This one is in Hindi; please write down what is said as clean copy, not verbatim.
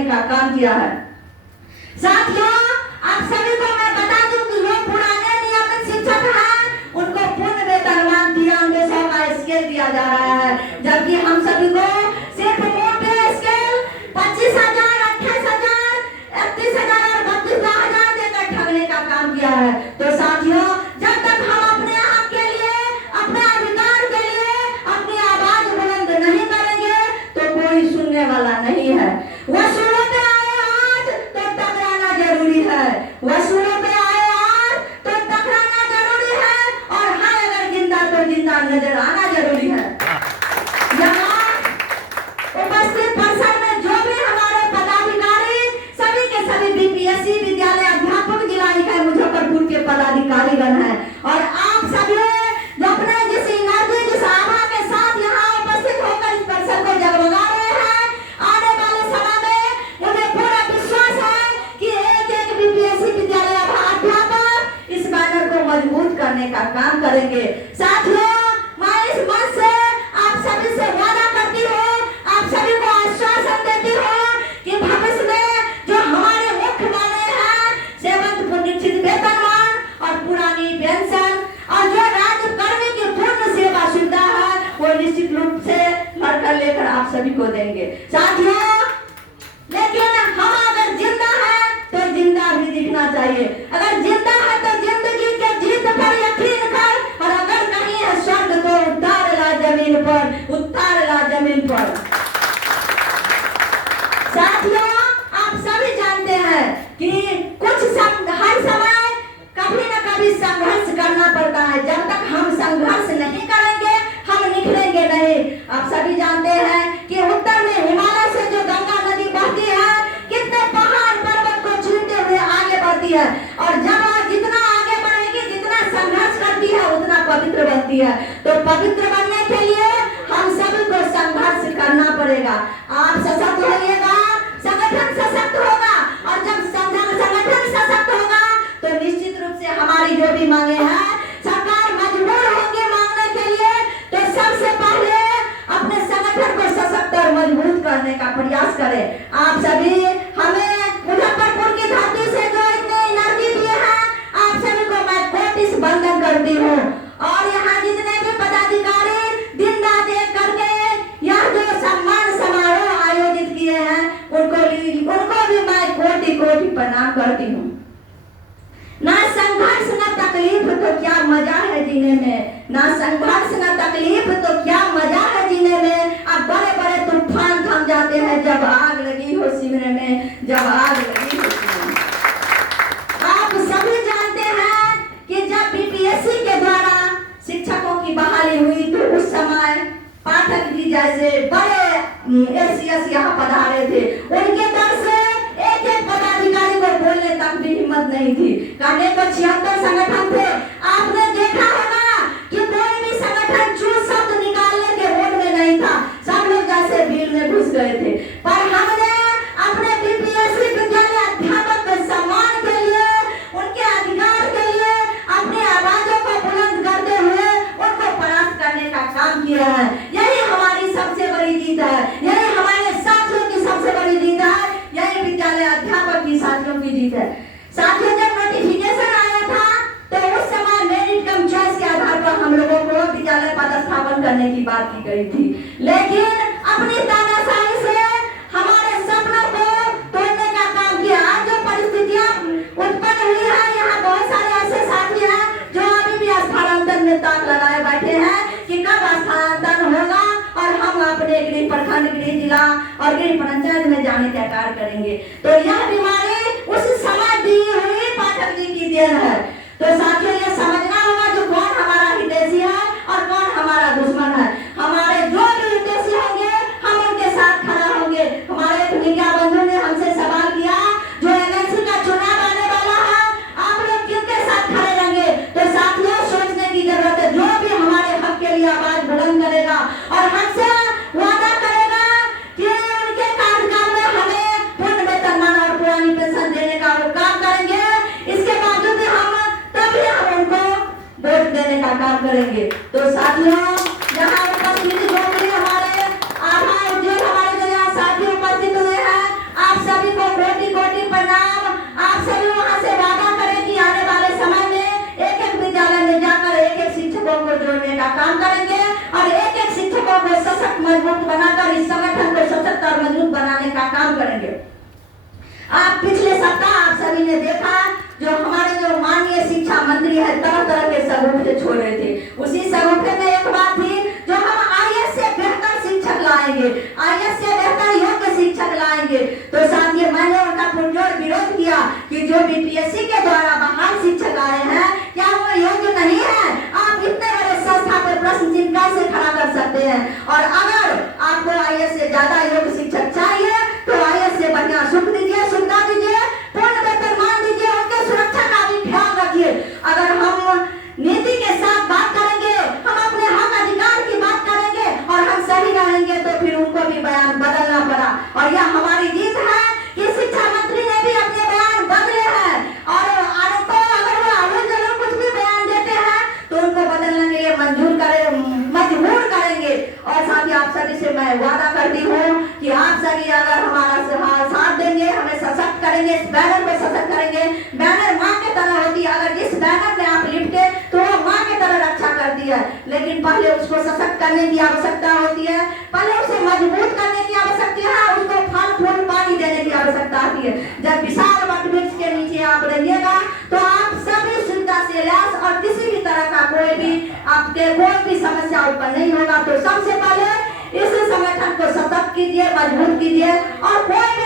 करने का काम किया है। साथियों, आप सभी को मैं बता दूं कि जो पुराने नियमित शिक्षक हैं उनको पूर्ण वेतनमान 9300 का स्केल दिया जा रहा है, जबकि हम सभी को सिर्फ मोटे स्केल 25,000, 28,000, 31,000 और 32,000 देकर ठगने का काम किया है। तो साथियों, जब तक हम अपने हक के लिए, अपने अधिकार के लिए अपनी आवाज बुलंद नहीं करेंगे तो कोई सुनने वाला नहीं है। वसूलों पे आए आज तो टकराना जरूरी है, वसूलों पे आए आज तो टकराना जरूरी है, और हाँ अगर जिंदा तो जिंदा नजर आना जरूरी है। यहाँ उपस्थित परिसर में जो भी हमारे पदाधिकारी, सभी के सभी बीपीएससी विद्यालय अध्यापक जिला इकाई मुजफ्फरपुर के पदाधिकारीगण हैं, और आप सभी जो अपने जिस एनर्जी, जिस आभा के साथ यहाँ उपस्थित होकर इस परिसर को जगमगा रहे हैं, आने वाले समय में मुझे पूरा विश्वास है कि एक बीपीएससी विद्यालय अध्यापक इस बैनर को मजबूत करने का काम करेंगे। साथियों, मैं इस मंच से आप सभी से वादा करती हूँ, आप सभी को आश्वासन देती हूँ कि भविष्य में जो हमारे मुख्य माने हैं सेवंत पुनरीक्षित वेतनमान और पुरानी पेंशन और जो राज्य कर्मी की पूर्ण सेवा सुविधा है वो निश्चित रूप से लड़कर लेकर आप सभी को देंगे। साथियों, लेकिन हम अगर जिंदा है तो जिंदा भी दिखना चाहिए, अगर जिंदा है तो जिंदगी के जीत पर यकीन कर, और अगर नहीं है स्वर्ग तो उतार ला जमीन पर, उतार ला जमीन पर। साथियों, आप सभी जानते हैं कि हर समय कभी न कभी संघर्ष करना पड़ता है, जब तक हम संघर्ष नहीं करेंगे हम निकलेंगे नहीं। आप सभी जानते हैं कि उत्तर में हिमालय से जो गंगा नदी बहती है कितने पहाड़ पर्वत को छूते हुए आगे बढ़ती है, और जब जितना आगे बढ़ेगी, जितना संघर्ष करती है उतना पवित्र बनती है। तो पवित्र बनने के लिए हम सभी को संघर्ष करना पड़ेगा। आप सशक्त होइएगा, संगठन सशक्त होगा, और जब संगठन सशक्त होगा तो निश्चित रूप से हमारी जो भी मांगे हैं सरकार मजबूर होगी मांगने के लिए। तो सबसे पहले अपने संगठन को सशक्त और मजबूत करने का प्रयास करें। आप सभी हमें मुजफ्फरपुर की धरती से जो इतने एनर्जी दिए हैं, आप सभी को मैं कोटिस वंदन करती हूँ, और यहाँ जितने भी पदाधिकारी दिन रात एक करके यह जो सम्मान समारोह आयोजित किए हैं उनको भी मैं कोटि कोटि प्रणाम करती हूँ। ना संघर्ष ना तकलीफ तो क्या मजा है जीने में, ना संघर्ष ना तकलीफ तो क्या मजा है जीने में। अब बड़े बड़े तूफान थम जाते हैं जब आग लगी हो सीने में, जब आग लगी हो सीने में। आप सभी जानते हैं कि जब बीपीएससी के द्वारा शिक्षकों की बहाली हुई तो उस समय पाठक जी जैसे बड़े एसीएस यहाँ पधारे थे, उनके दर से एक एक पदाधिकारी को बोलने तक भी हिम्मत नहीं थी। कहने को 76 संगठन थे। आपने देखा होगा कि कोई भी संगठन चूस शब्द निकालने के मूड में नहीं था, सब लोग जैसे भीड़ में घुस गए थे। पर हमने अपने बीपीएससी विद्यालय अध्यापक के सम्मान के लिए, उनके अधिकार के लिए अपनी आवाजों को बुलंद करते हुए उनको परास्त करने का काम किया है। यही हमारी सबसे बड़ी जीत है, यही हमारे साथियों की सबसे बड़ी जीत है, यही विद्यालय अध्यापक की साथियों की जीत है। साथियों, जब नोटिफिकेशन आया था तो उस समय मेरिट कम चॉइस के आधार पर हम लोगों को विद्यालय पदस्थापन करने की बात की गई थी, लेकिन अपनी तानाशाही से हमारे सपनों को तोड़ने का काम किया। आज जो परिस्थितियां उत्पन्न हुई है, यहाँ बहुत सारे ऐसे साथी हैं जो अभी भी स्थानांतरण में ताक लगाए बैठे हैं कि कब स्थानांतरण होगा और हम अपने गृह प्रखंड, गृह जिला और गृह पंचायत में जाने का कार्य करेंगे। तो यह बीमारी उस समय दी हुई पाठक जी की देन है। तो साथियों, ये समझना होगा जो कौन हमारा हितैषी है और कौन हमारा दुश्मन है। हमारे जो भी हितैषी होंगे हम उनके साथ खड़ा होंगे। हमारे एक मीडिया बंधु ने हमसे सवाल किया, जो एमएलसी का चुनाव आने वाला है आप लोग किनके साथ खड़े रहेंगे। तो साथियों, सोचने की जरूरत है। जो भी हमारे हक के लिए आवाज बुलंद करेगा और हमसे वादा करेगा कि उनके कार्यकाल में हमें पूर्ण वेतनमान और पुरानी पेंशन देने का वो काम करेंगे, इसके बावजूद भी हम तभी हम उनको वोट देने का काम करेंगे। तो साथियों, यहाँ उपस्थित जो भी हमारे आभा जो हमारे जो यहाँ साथी उपस्थित हुए हैं, आप सब काम करेंगे। आप पिछले सप्ताह आप सभी ने देखा जो हमारे जो माननीय शिक्षा मंत्री है तरह तरह के सगुफे छोड़ रहे थे। उसी सगुफे में एक बात थी जो हम आईएएस से बेहतर शिक्षक लाएंगे, आईएएस से बेहतर योग्य शिक्षक लाएंगे। तो साथियों मैंने उनका पुरजोर विरोध किया कि जो बीपीएससी के द्वारा बहाल शिक्षक आए हैं क्या वो योग्य नहीं है? आप इतने बड़े संस्था पर प्रश्न चिन्ह कैसे खड़ा कर सकते हैं? और अगर आपको आईएएस से ज्यादा योग्य शिक्षक चाहिए तो आईएएस से बढ़िया सुविधा दीजिए, पूर्ण वेतन मान दीजिए, उनके सुरक्षा का भी ख्याल रखिए। अगर हम नीति के साथ बात करेंगे, हम अपने हक अधिकार की बात करेंगे और हम सही रहेंगे तो फिर उनको भी बयान बदलना पड़ा। और यह हमारी जीत है कि शिक्षा मंत्री ने भी अपने बयान बदले हैं और आरोपों अगर वो अवैध जरूर कुछ भी बयान देते हैं तो उनको बदलने के लिए मजबूर करेंगे। और साथ ही आप सभी से मैं वादा करती हूँ कि आप सभी अगर हमारा साथ देंगे, हमें सशक्त करेंगे, इस बैनर को सशक्त करेंगे। बैनर माँ के तरह होती है, अगर जिस बैनर में आप लिपटे तो वो माँ के तरह रक्षा करती है, लेकिन पहले उसको सशक्त करने की आवश्यकता होती है, पहले उसे मजबूत करने की आवश्यकता है, उसको फल फूल पानी देने की आवश्यकता होती है। जब विशाल वट वृक्ष के नीचे आप रहिएगा तो आप सभी सुविधा से लैस और किसी भी तरह का कोई भी समस्या उत्पन्न नहीं होगा। तो सबसे पहले इस संगठन को सशक्त कीजिए, मजबूत कीजिए और कोई